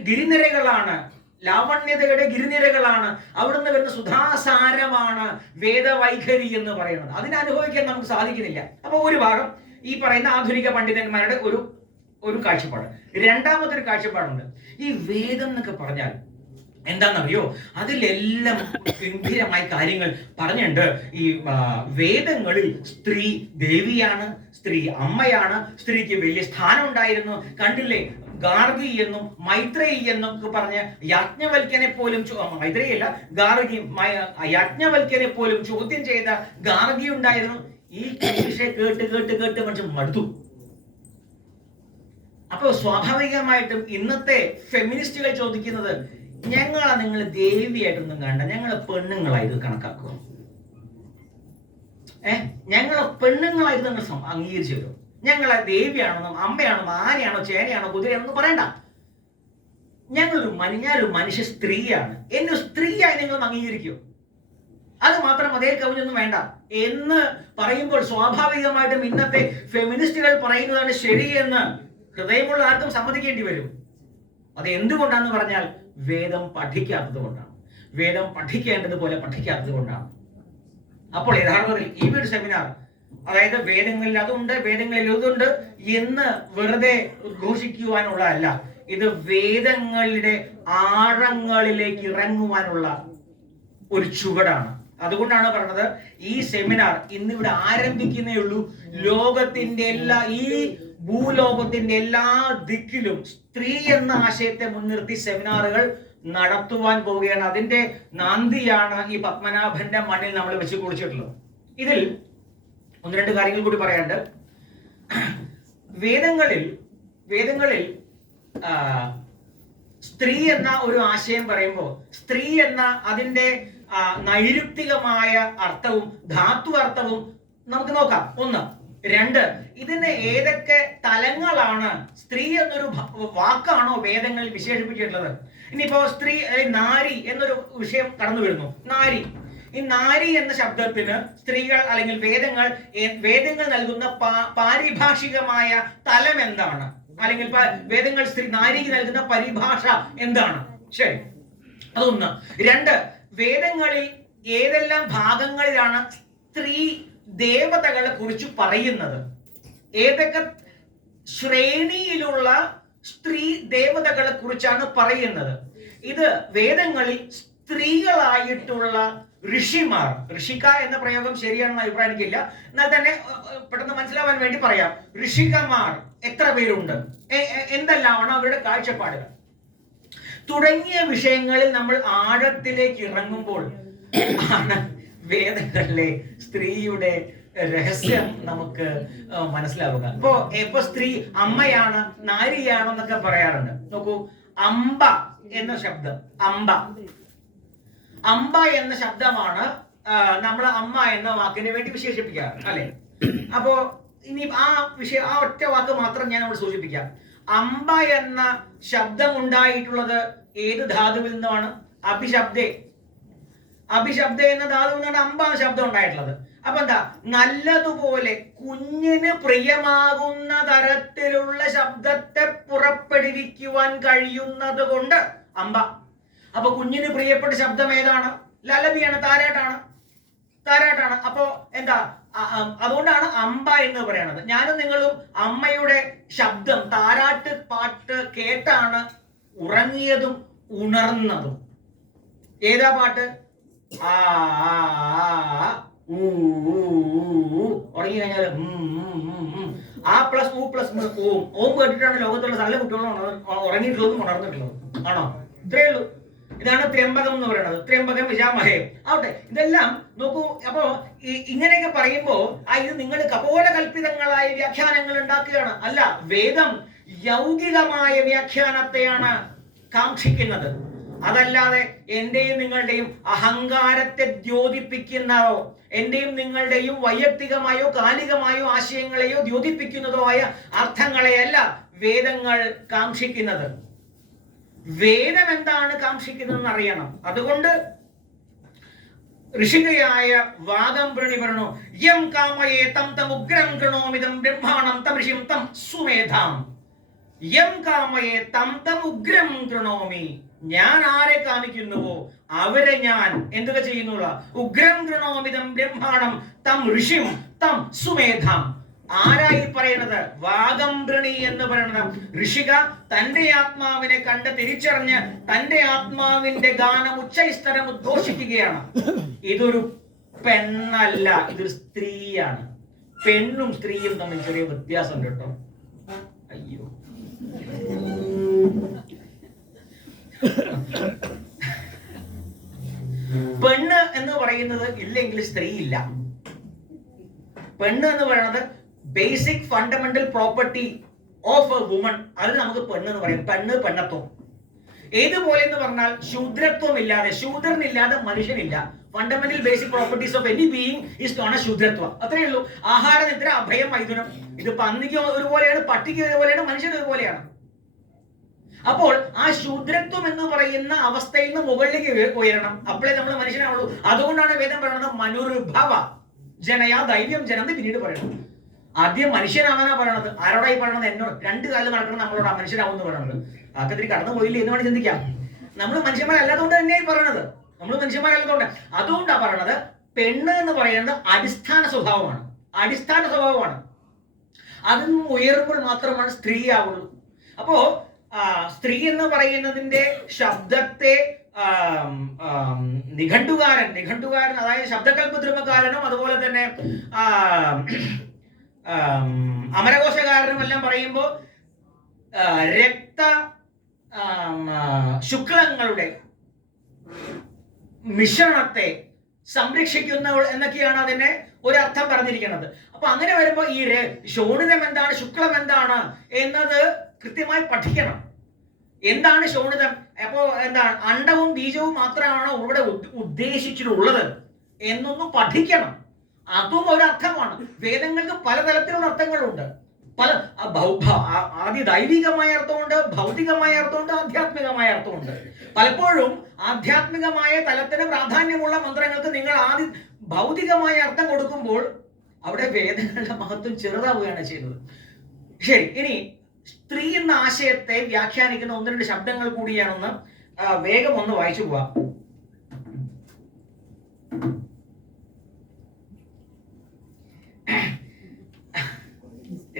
ഗിരിനിരകളാണ്. ലാവണ്യതയുടെ ഗിരിനിരകളാണ്. അവിടുന്ന് വരുന്ന സുധാസാരമാണ് വേദവൈഖരി എന്ന് പറയുന്നത്. അതിനനുഭവിക്കാൻ നമുക്ക് സാധിക്കുന്നില്ല. അപ്പൊ ഒരു ഭാഗം ഈ പറയുന്ന ആധുനിക പണ്ഡിതന്മാരുടെ ഒരു കാഴ്ചപ്പാട്. രണ്ടാമതൊരു കാഴ്ചപ്പാടുണ്ട്. ഈ വേദം എന്നൊക്കെ പറഞ്ഞാൽ എന്താണെന്നറിയോ, അതിലെല്ലാം ഗംഭീരമായ കാര്യങ്ങൾ പറഞ്ഞിട്ടുണ്ട്. ഈ വേദങ്ങളിൽ സ്ത്രീ ദേവിയാണ്, സ്ത്രീ അമ്മയാണ്, സ്ത്രീക്ക് വലിയ സ്ഥാനം ഉണ്ടായിരുന്നു. കണ്ടില്ലേ, ഗാർഗി എന്നും മൈത്രേയി എന്നും പറഞ്ഞ് യാജ്ഞവൽക്യനെ പോലും, മൈത്രേയല്ല ഗാർഗി, യാജ്ഞവൽക്യനെ പോലും ചോദ്യം ചെയ്ത ഗാർഗി ഉണ്ടായിരുന്നു. ഈ കേട്ട് മനുഷ്യൻ മടുത്തു. അപ്പൊ സ്വാഭാവികമായിട്ടും ഇന്നത്തെ ഫെമിനിസ്റ്റുകൾ ചോദിക്കുന്നത്, ഞങ്ങളെ നിങ്ങൾ ദേവിയായിട്ടൊന്നും കണ്ട, ഞങ്ങളെ പെണ്ണുങ്ങളായത് കണക്കാക്കുക. ഞങ്ങളെ പെണ്ണുങ്ങളായിട്ട് നിങ്ങൾ അംഗീകരിച്ചു തരും. ഞങ്ങളെ ദേവിയാണെന്നും അമ്മയാണെന്നും ആനയാണോ ചേനയാണോ കുതിരയാണെന്നും പറയണ്ട. ഞാനൊരു മനുഷ്യ സ്ത്രീയാണ്, എന്നെ സ്ത്രീയായി നിങ്ങൾ അംഗീകരിക്കൂ. അത് മാത്രം അതേ കവിഞ്ഞൊന്നും വേണ്ട എന്ന് പറയുമ്പോൾ സ്വാഭാവികമായിട്ടും ഇന്നത്തെ ഫെമിനിസ്റ്റുകൾ പറയുന്നതാണ് ശരിയെന്ന് ഹൃദയമുള്ള ആർക്കും സമ്മതിക്കേണ്ടി വരും. അത് എന്തുകൊണ്ടാണെന്ന് പറഞ്ഞാൽ വേദം പഠിക്കാത്തത് കൊണ്ടാണ്. വേദം പഠിക്കേണ്ടതുപോലെ പഠിക്കാത്തത് കൊണ്ടാണ്. അപ്പോൾ യഥാർത്ഥത്തിൽ ഈ ഒരു സെമിനാർ, അതായത് വേദങ്ങളിൽ അതുണ്ട്, വേദങ്ങളിൽ ഇതുണ്ട് എന്ന് വെറുതെ ഘോഷിക്കുവാനുള്ളതല്ല. ഇത് വേദങ്ങളുടെ ആഴങ്ങളിലേക്ക് ഇറങ്ങുവാനുള്ള ഒരു ചുവടാണ്. അതുകൊണ്ടാണ് പറഞ്ഞത്, ഈ സെമിനാർ ഇന്നിവിടെ ആരംഭിക്കുന്നേ ഉള്ളൂ. ലോകത്തിന്റെ ഈ ഭൂലോകത്തിന്റെ എല്ലാ ദിക്കിലും സ്ത്രീ എന്ന ആശയത്തെ മുൻനിർത്തി സെമിനാറുകൾ നടത്തുവാൻ പോവുകയാണ്. അതിന്റെ നാന്ദിയാണ് ഈ പത്മനാഭന്റെ മണ്ണിൽ നമ്മൾ വെച്ച് കുറിച്ചിട്ടുള്ളത്. ഇതിൽ 1-2 കാര്യങ്ങൾ കൂടി പറയാണ്ട്. വേദങ്ങളിൽ സ്ത്രീ എന്ന ഒരു ആശയം പറയുമ്പോൾ സ്ത്രീ എന്ന അതിന്റെ നൈരുക്തികമായ അർത്ഥവും ധാതു അർത്ഥവും നമുക്ക് നോക്കാം. 1. 2, ഇതിന് ഏതൊക്കെ തലങ്ങളാണ്, സ്ത്രീ എന്നൊരു വാക്കാണോ വേദങ്ങളിൽ വിശേഷിപ്പിച്ചിട്ടുള്ളത്? ഇനിയിപ്പോ സ്ത്രീ, നാരി എന്നൊരു വിഷയം കടന്നു വരുന്നു. നാരി, ഈ നാരി എന്ന ശബ്ദത്തിന് സ്ത്രീകൾ അല്ലെങ്കിൽ വേദങ്ങൾ നൽകുന്ന പാരിഭാഷികമായ തലം എന്താണ്, അല്ലെങ്കിൽ വേദങ്ങൾ നാരിക്ക് നൽകുന്ന പരിഭാഷ എന്താണ്? ശരി, അതൊന്ന്. 2, വേദങ്ങളിൽ ഏതെല്ലാം ഭാഗങ്ങളിലാണ് സ്ത്രീ ദേവതകളെ കുറിച്ച് പറയുന്നത്? ഏതൊക്കെ ശ്രേണിയിലുള്ള സ്ത്രീ ദേവതകളെ കുറിച്ചാണ് പറയുന്നത്? ഇത് വേദങ്ങളിൽ സ്ത്രീകളായിട്ടുള്ള ഋഷിമാർ, ഋഷിക എന്ന പ്രയോഗം ശരിയാണെന്ന് അഭിപ്രായം എനിക്കില്ല, എന്നാൽ തന്നെ പെട്ടെന്ന് മനസ്സിലാവാൻ വേണ്ടി പറയാം. ഋഷികമാർ എത്ര പേരുണ്ട്, എന്തെല്ലാമാണ് അവരുടെ കാഴ്ചപ്പാടുകൾ തുടങ്ങിയ വിഷയങ്ങളിൽ നമ്മൾ ആഴത്തിലേക്ക് ഇറങ്ങുമ്പോൾ ആണ് വേദങ്ങളിലെ സ്ത്രീയുടെ രഹസ്യം നമുക്ക് മനസ്സിലാവുക. ഇപ്പൊ സ്ത്രീ അമ്മയാണ്, നാരിയാണെന്നൊക്കെ പറയാറുണ്ട്. നോക്കൂ, അംബ എന്ന ശബ്ദം, അംബ എന്ന ശബ്ദമാണ് നമ്മൾ അമ്മ എന്ന വാക്കിന് വേണ്ടി വിശേഷിപ്പിക്കാറ്, അല്ലെ? അപ്പോ ഇനി ആ ഒറ്റ വാക്ക് മാത്രം ഞാൻ നമ്മൾ സൂചിപ്പിക്കാം. അംബ എന്ന ശബ്ദം ഉണ്ടായിട്ടുള്ളത് ഏത് ധാതുവിൽ നിന്നാണ്? അഭിശബ്ദ എന്ന ധാതുവിൽ നിന്നാണ് അംബ ശബ്ദം ഉണ്ടായിട്ടുള്ളത്. അപ്പൊ എന്താ, നല്ലതുപോലെ കുഞ്ഞിന് പ്രിയമാകുന്ന തരത്തിലുള്ള ശബ്ദത്തെ പുറപ്പെടുവിക്കുവാൻ കഴിയുന്നത് കൊണ്ട് അംബ. അപ്പൊ കുഞ്ഞിന് പ്രിയപ്പെട്ട ശബ്ദം ഏതാണ്? ലലബിയാണ്, താരാട്ടാണ്. അപ്പോ എന്താ, അതുകൊണ്ടാണ് അംബ എന്ന് പറയുന്നത്. ഞാനും നിങ്ങളും അമ്മയുടെ ശബ്ദം, താരാട്ട് പാട്ട് കേട്ടാണ് ഉറങ്ങിയതും ഉണർന്നതും. ഏതാ പാട്ട്? ഉറങ്ങി കഴിഞ്ഞാൽ ആ പ്ലസ് ഊ പ്ലസ് ഓം കേട്ടിട്ടാണ് ലോകത്തുള്ള സകല കുട്ടികളും ഉറങ്ങിയിട്ടുള്ളതും ഉണർന്നിട്ടുള്ളതും. ആണോ? ഇത്രയേ ഉള്ളൂ. ഇതാണ് ത്രയംബകം എന്ന് പറയുന്നത്. ത്രയംബകം വിജാമഹേ ആവട്ടെ. ഇതെല്ലാം നോക്കൂ. അപ്പോ ഇങ്ങനെയൊക്കെ പറയുമ്പോ ഇത് നിങ്ങൾ കപോല കൽപ്പിതങ്ങളായ വ്യാഖ്യാനങ്ങൾ ഉണ്ടാക്കുകയാണ്. അല്ല, വേദം യൗകികമായ വ്യാഖ്യാനത്തെയാണ് കാക്ഷിക്കുന്നത്. അതല്ലാതെ എന്റെയും നിങ്ങളുടെയും അഹങ്കാരത്തെ ദ്യോതിപ്പിക്കുന്നതോ എന്റെയും നിങ്ങളുടെയും വൈയക്തികമായോ കാലികമായോ ആശയങ്ങളെയോ ദ്യോതിപ്പിക്കുന്നതോ ആയ അർത്ഥങ്ങളെയല്ല വേദങ്ങൾ കാക്ഷിക്കുന്നത്. വേദം എന്താണ് കാക്ഷിക്കുന്നതെന്ന് അറിയണം. അതുകൊണ്ട് ഋഷികയായ വാദംബ്രണി പറഞ്ഞു, യം കാമയേ തം തം ഉഗ്രം ഗൃണോമിതം ബ്രഹ്മാണം തം ഋഷിം തം സുമേധാം. യം കാമയേ തം തം ഉഗ്രം ഗൃണോമി. ഞാൻ ആരെ കാമിക്കുന്നുവോ അവരെ ഞാൻ എന്തൊക്കെ ചെയ്യുന്നുള്ള ഉഗ്രം ഗൃണോമിതം ബ്രഹ്മാണം തം ഋഷിം തം സുമേധാം. ആരായി പറയുന്നത്? വാഗംബ്രണി എന്ന് പറയുന്നത് ഋഷിക തന്റെ ആത്മാവിനെ കണ്ട് തിരിച്ചറിഞ്ഞ് തന്റെ ആത്മാവിന്റെ ഗാനം ഉച്ചൈസ്തരം ഉദ്ഘോഷിക്കുകയാണ്. ഇതൊരു പെണ്ണല്ല, ഇതൊരു സ്ത്രീയാണ്. പെണ്ണും സ്ത്രീയും തമ്മിൽ ചെറിയ വ്യത്യാസമുണ്ട് കേട്ടോ. അയ്യോ, പെണ്ണ് എന്ന് പറയുന്നത് ഇല്ലെങ്കിൽ സ്ത്രീ ഇല്ല. പെണ്ണ് എന്ന് പറയുന്നത് basic fundamental property of A woman. അത് നമുക്ക് പെണ്ണ് എന്ന് പറയും. പെണ്ണത്വം ഏതുപോലെ എന്ന് പറഞ്ഞാൽ ശൂദ്രത്വം ഇല്ലാതെ, ശൂദ്രനില്ലാതെ മനുഷ്യനില്ല. Fundamental basic properties of any being is non a ശൂദ്രത്വം. അത്രയേ ഉള്ളൂ. ആഹാര, നിദ്ര, അഭയം, മൈഥുനം. ഇത് പന്നിക്ക് ഒരുപോലെയാണ്, പട്ടിക്ക് ഒരുപോലെയാണ്, മനുഷ്യന് ഒരുപോലെയാണ്. അപ്പോൾ ആ ശൂദ്രത്വം എന്ന് പറയുന്ന അവസ്ഥയിൽ നിന്ന് മുകളിലേക്ക് ഉയരണം. അപ്പോഴേ നമ്മൾ മനുഷ്യനാവുള്ളൂ. അതുകൊണ്ടാണ് വേദം പറയുന്നത് മനുർഭവ ജനയാ ദൈവം ജനം പിന്നീട് പറയണം. ആദ്യം മനുഷ്യനാവാനാ പറയണത്. ആരോടായി പറയണത്? എന്നോട്. 2 കാലം നടക്കണം നമ്മളോട് മനുഷ്യനാവെന്ന് പറയുന്നത്. ആക്കത്തിരി കടന്നു പോയില്ലേ എന്ന് വേണ്ടി ചിന്തിക്കാം. നമ്മൾ മനുഷ്യന്മാരല്ലാതുകൊണ്ട് തന്നെയായി പറയണത്. നമ്മൾ മനുഷ്യന്മാരല്ലാതുകൊണ്ട്. അതുകൊണ്ടാ പറയണത് പെണ്ണ് എന്ന് പറയുന്നത് അടിസ്ഥാന സ്വഭാവമാണ്. അതിൽ നിന്ന് ഉയരുമ്പോൾ മാത്രമാണ് സ്ത്രീ ആവുള്ളൂ. അപ്പോ സ്ത്രീ എന്ന് പറയുന്നതിന്റെ ശബ്ദത്തെ നിഘണ്ടുകാരൻ അതായത് ശബ്ദകൽപ്പ ദ്രുമകാരനും അതുപോലെ തന്നെ അമരകോശകാരനും എല്ലാം പറയുമ്പോൾ രക്ത ശുക്ലങ്ങളുടെ മിശ്രണത്തെ സംരക്ഷിക്കുന്നവൾ എന്നൊക്കെയാണ് അതിനെ ഒരർത്ഥം പറഞ്ഞിരിക്കുന്നത്. അപ്പൊ അങ്ങനെ വരുമ്പോൾ ഈ ശോണിതം എന്താണ്, ശുക്ലം എന്താണ് എന്നത് കൃത്യമായി പഠിക്കണം. എന്താണ് ശോണിതം? അപ്പോ എന്താണ് അണ്ഡവും ബീജവും മാത്രമാണോ ഇവിടെ ഉദ്ദേശിച്ചിട്ടുള്ളത് എന്നൊന്ന് പഠിക്കണം. അതും ഒരർത്ഥമാണ്. വേദങ്ങൾക്ക് പലതരത്തിലുള്ള അർത്ഥങ്ങളുണ്ട്. ആദ്യ ദൈവികമായ അർത്ഥമുണ്ട്, ഭൗതികമായ അർത്ഥമുണ്ട്, ആധ്യാത്മികമായ അർത്ഥമുണ്ട്. പലപ്പോഴും ആധ്യാത്മികമായ തലത്തിന് പ്രാധാന്യമുള്ള മന്ത്രങ്ങൾക്ക് നിങ്ങൾ ആദ്യം ഭൗതികമായ അർത്ഥം കൊടുക്കുമ്പോൾ അവിടെ വേദങ്ങളുടെ മഹത്വം ചെറുതാവുകയാണ് ചെയ്യുന്നത്. ശരി, ഇനി സ്ത്രീ എന്ന ആശയത്തെ വ്യാഖ്യാനിക്കുന്ന 1-2 ശബ്ദങ്ങൾ കൂടിയാണെന്ന് വേഗം ഒന്ന് വായിച്ചു പോവാം.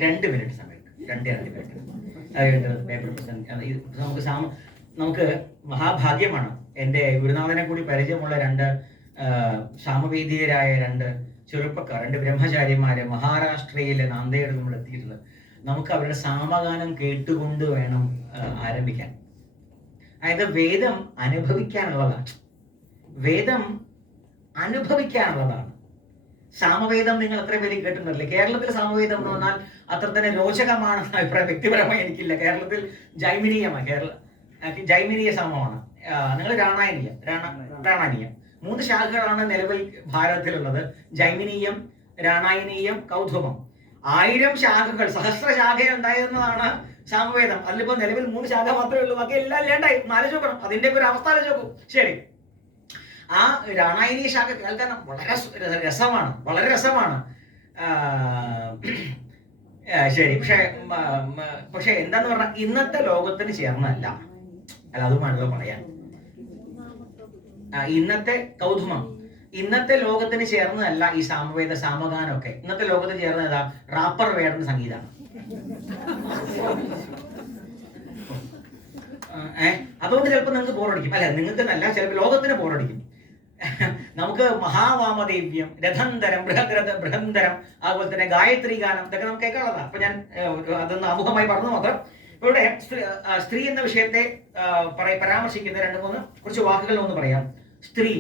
രണ്ട് മിനിറ്റ് സമയം, 2 മിനിറ്റ്. അത് പേപ്പർ പ്രസന്റ് നമുക്ക് മഹാഭാഗ്യമാണ്. എൻ്റെ ഗുരുനാഥനെ കൂടി പരിചയമുള്ള രണ്ട് സാമവേദീയരായ രണ്ട് ചെറുപ്പക്കാർ, രണ്ട് ബ്രഹ്മചാരിമാര് മഹാരാഷ്ട്രയിലെ നാന്ദേഡ് നമ്മൾ എത്തിയിട്ടുള്ളത്. നമുക്ക് അവരുടെ സാമഗാനം കേട്ടുകൊണ്ട് വേണം ആരംഭിക്കാൻ. അതായത് വേദം അനുഭവിക്കാനുള്ളതാണ്. വേദം അനുഭവിക്കാനുള്ളതാണ്. സാമവേദം നിങ്ങൾ എത്ര പേര് കേട്ടിട്ടുണ്ടല്ലേ? കേരളത്തിൽ സാമവേദം എന്ന് പറഞ്ഞാൽ അത്ര തന്നെ രോചകമാണെന്ന അഭിപ്രായം വ്യക്തിപരമായി എനിക്കില്ല. കേരളത്തിൽ ജൈമിനീയമാണ്, ജൈമിനീയ സാമമാണ്. നിങ്ങൾ രാമായണീയം, 3 ശാഖകളാണ് നിലവിൽ ഭാരതത്തിലുള്ളത്: ജൈമിനീയം, രാമായണീയം, കൗതുകം. 1000 ശാഖകൾ, സഹസ്ര ശാഖ ഉണ്ടായിരുന്നതാണ് സാമവേദം. അതിലിപ്പോ നിലവിൽ 3 ശാഖ മാത്രമേ ഉള്ളൂ, ബാക്കി എല്ലാം ഇല്ലാണ്ടായി. ആലോചിക്കണം, അതിന്റെ ഒരു അവസ്ഥ ആലോചിക്കും. ശരി, ആ രാമായണീയ ശാഖ കേൾക്കാൻ വളരെ രസമാണ്, വളരെ രസമാണ്. ശരി, പക്ഷെ എന്താന്ന് പറഞ്ഞാൽ ഇന്നത്തെ ലോകത്തിന് ചേർന്നല്ല. അല്ല, അതുമാണല്ലോ പറയാൻ. ഇന്നത്തെ കൗതുകം ഇന്നത്തെ ലോകത്തിന് ചേർന്നതല്ല. ഈ സാമവേദ സാമഗാനമൊക്കെ ഇന്നത്തെ ലോകത്തിന് ചേർന്നതാ റാപ്പർ വേടന്റെ സംഗീതമാണ്. അതുകൊണ്ട് ചിലപ്പോൾ നിങ്ങൾക്ക് ബോറടിക്കും. അല്ല, നിങ്ങൾക്ക് നല്ല, ചിലപ്പോൾ ലോകത്തിന് ബോറടിക്കും. നമുക്ക് മഹാവാമദേവ്യം, രഥന്തരം, ബൃഹന്തരം, അതുപോലെ തന്നെ ഗായത്രി ഗാനം, ഇതൊക്കെ നമുക്ക് കേൾക്കാനുള്ളതാണ്. അപ്പൊ ഞാൻ അതൊന്ന് ആമുഖമായി പറഞ്ഞു മാത്രം. ഇവിടെ സ്ത്രീ എന്ന വിഷയത്തെ പരാമർശിക്കുന്ന 2-3 കുറച്ച് വാക്കുകൾ ഒന്ന് പറയാം. സ്ത്രീ,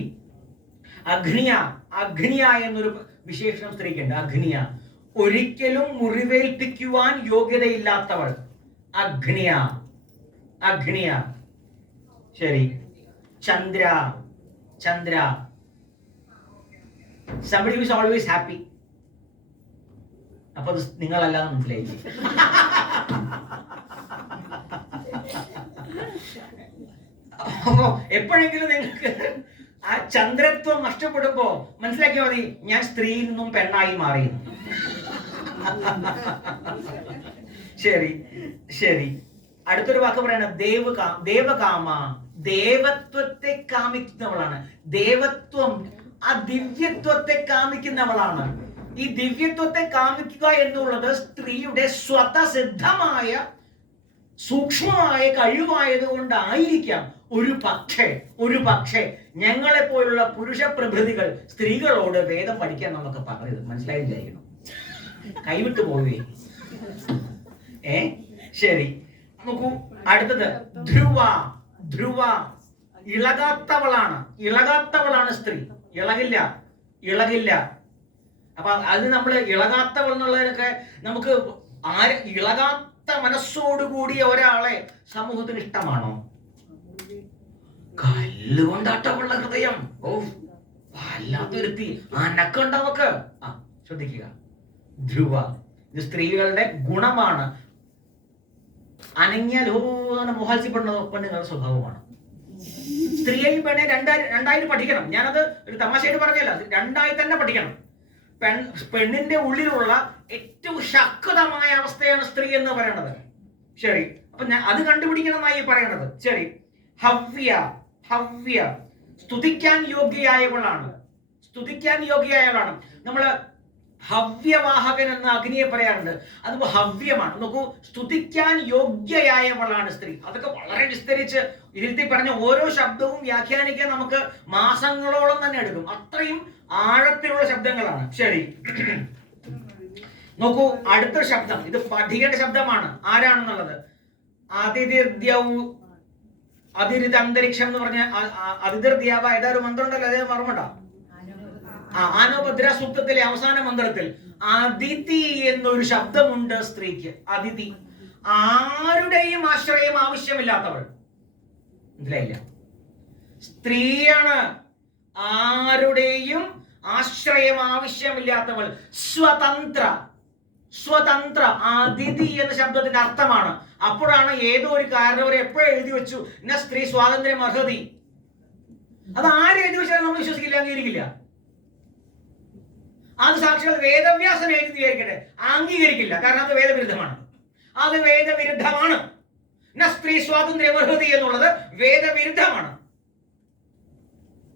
അഗ്നിയ എന്നൊരു വിശേഷണം സ്ത്രീക്കുണ്ട്. അഗ്നിയ, ഒരിക്കലും മുറിവേൽപ്പിക്കുവാൻ യോഗ്യതയില്ലാത്തവൾ. അഗ്നിയ. ശരി. Chandra, somebody who is always happy. അപ്പൊ അത് നിങ്ങളല്ലാതെ മനസ്സിലായി. എപ്പോഴെങ്കിലും നിങ്ങൾക്ക് ആ ചന്ദ്രത്വം നഷ്ടപ്പെടുമ്പോ മനസ്സിലാക്കിയാൽ മതി, ഞാൻ സ്ത്രീയിൽ നിന്നും പെണ്ണായി മാറി. ശരി. അടുത്തൊരു വാക്ക് പറയണ ദേവകാമ, ദേവത്വത്തെ കാമിക്കുന്നവളാണ്. ദേവത്വം, ആ ദിവ്യത്വത്തെ കാമിക്കുന്നവളാണ്. ഈ ദിവ്യത്വത്തെ കാമിക്കുക എന്നുള്ളത് സ്ത്രീയുടെ സ്വതസിദ്ധമായ സൂക്ഷ്മമായ കഴിവായത് കൊണ്ടായിരിക്കാം. ഒരു പക്ഷേ ഞങ്ങളെ പോലുള്ള പുരുഷ പ്രഭൃതികൾ സ്ത്രീകളോട് വേദം പഠിക്കാൻ നമുക്ക് പറഞ്ഞത് മനസ്സിലായില്ലായിരുന്നു. കൈവിട്ടു പോവുകയും. ശരി, നോക്കൂ അടുത്തത്. ധ്രുവ, ഇളകാത്തവളാണ് സ്ത്രീ. ഇളകില്ല. അപ്പൊ അത് നമ്മൾ ഇളകാത്തവൾ എന്നുള്ളതൊക്കെ നമുക്ക് ഇളകാത്ത മനസ്സോടുകൂടിയ ഒരാളെ സമൂഹത്തിന് ഇഷ്ടമാണോ? കല്ലുകൊണ്ടാട്ടമുള്ള ഹൃദയം, വല്ലാത്തൊരുത്തി, അനക്കുണ്ട് നമുക്ക്. ശ്രദ്ധിക്കുക, ധ്രുവ, ഇത് സ്ത്രീകളുടെ ഗുണമാണ്. അനങ്ങിയാൽ മോഹാത്സ്യപ്പെടുന്ന പെണ്ണുങ്ങളുടെ സ്വഭാവമാണ്. സ്ത്രീയെയും പെണ്ണെ രണ്ടായിട്ട് പഠിക്കണം. ഞാനത് ഒരു തമാശയായിട്ട് പറഞ്ഞല്ല, രണ്ടായി തന്നെ പഠിക്കണം. പെണ്ണിന്റെ ഉള്ളിലുള്ള ഏറ്റവും ശക്തമായ അവസ്ഥയാണ് സ്ത്രീ എന്ന് പറയുന്നത്. ശരി, അപ്പൊ ഞാൻ അത് കണ്ടുപിടിക്കണമെന്നായി പറയണത്. ശരി, ഹവ്യ, സ്തുതിക്കാൻ യോഗ്യയായവളാണ്. നമ്മള് ഹവ്യവാഹകൻ എന്ന അഗ്നിയെ പറയാറുണ്ട്. അത് ഹവ്യമാണ്. നോക്കൂ, സ്തുതിക്കാൻ യോഗ്യയായവളാണ് സ്ത്രീ. അതൊക്കെ വളരെ വിസ്തരിച്ച് ഇരുത്തി പറഞ്ഞ ഓരോ ശബ്ദവും വ്യാഖ്യാനിക്കാൻ നമുക്ക് മാസങ്ങളോളം തന്നെ എടുക്കും. അത്രയും ആഴത്തിലുള്ള ശബ്ദങ്ങളാണ്. ശരി, നോക്കൂ അടുത്ത ശബ്ദം. ഇത് പഠിക്കേണ്ട ശബ്ദമാണ്. ആരാണെന്നുള്ളത്? അതിരിത അന്തരീക്ഷം എന്ന് പറഞ്ഞ അതിർദ്യാവ ഏതായൊരു മന്ത്രം ഉണ്ടല്ലോ, അതേ മറമണ്ട. ആനോഭദ്ര സൂക്തത്തിലെ അവസാന മന്ത്രത്തിൽ അതിഥി എന്നൊരു ശബ്ദമുണ്ട് സ്ത്രീക്ക്. അതിഥി, ആരുടെയും ആശ്രയം ആവശ്യമില്ലാത്തവൾ. മനസ്സിലായില്ല? സ്ത്രീയാണ്, ആരുടെയും ആശ്രയം ആവശ്യമില്ലാത്തവൾ. സ്വതന്ത്ര അതിഥി എന്ന ശബ്ദത്തിന്റെ അർത്ഥമാണ്. അപ്പോഴാണ് ഏതോ ഒരു കാരണവരെ എപ്പോഴും എഴുതി വെച്ചു ഇന്ന സ്ത്രീ സ്വാതന്ത്ര്യം അർഹതി. അത് ആര് എഴുതി വെച്ചാലും നമ്മൾ വിശ്വസിക്കില്ല, അംഗീകരിക്കില്ല. അത് സാക്ഷാൽ വേദവ്യാസൻ എഴുതിയായിരിക്കട്ടെ, അംഗീകരിക്കില്ല. കാരണം അത് വേദവിരുദ്ധമാണ്. സ്ത്രീ സ്വാതന്ത്ര്യം അർഹതി എന്നുള്ളത് വേദവിരുദ്ധമാണ്,